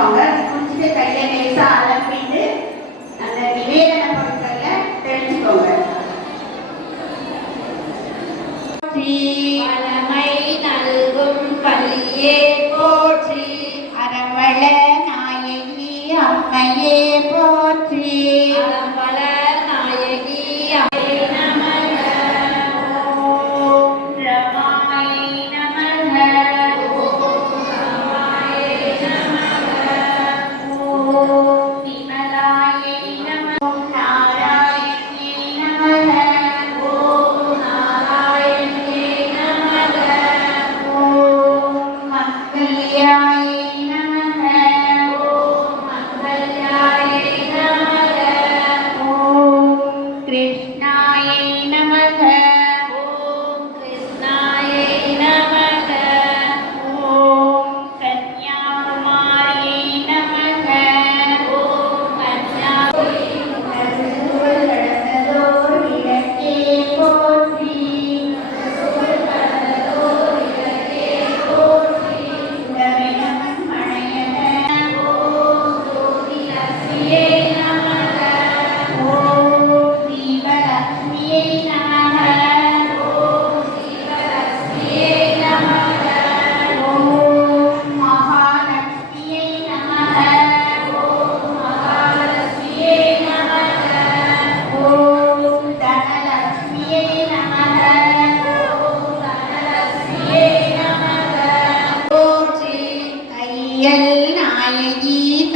குறிச்சிக்கோங்க குறிச்சிட்டு கையில லேசா அலம்பிட்டு அந்த நிவேதன பொருட்கள்ல தெளிச்சுக்கோங்க. कृष्ण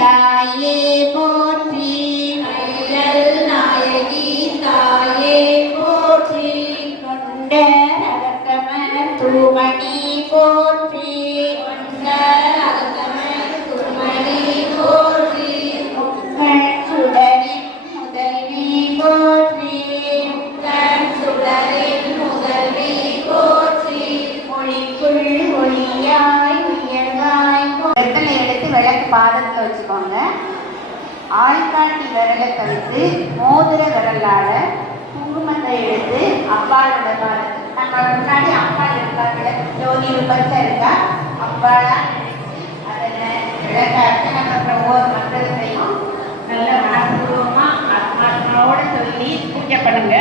下一步。ஆள்காட்டி விரலை கழித்து மோதிர விரலால குங்குமத்தை எடுத்து அப்பாளோட நம்ம முன்னாடி அப்பா இருப்பாங்கள ஜோதி விபத்தா இருக்கா? அப்பாளா நினைச்சு அதனை விளக்காட்டு நம்ம அப்புறம் ஒவ்வொரு மந்திரத்தையும் நல்ல மனப்பூர்வமாக ஆத்மாத்மாவோட சொல்லி பூஜை பண்ணுங்க.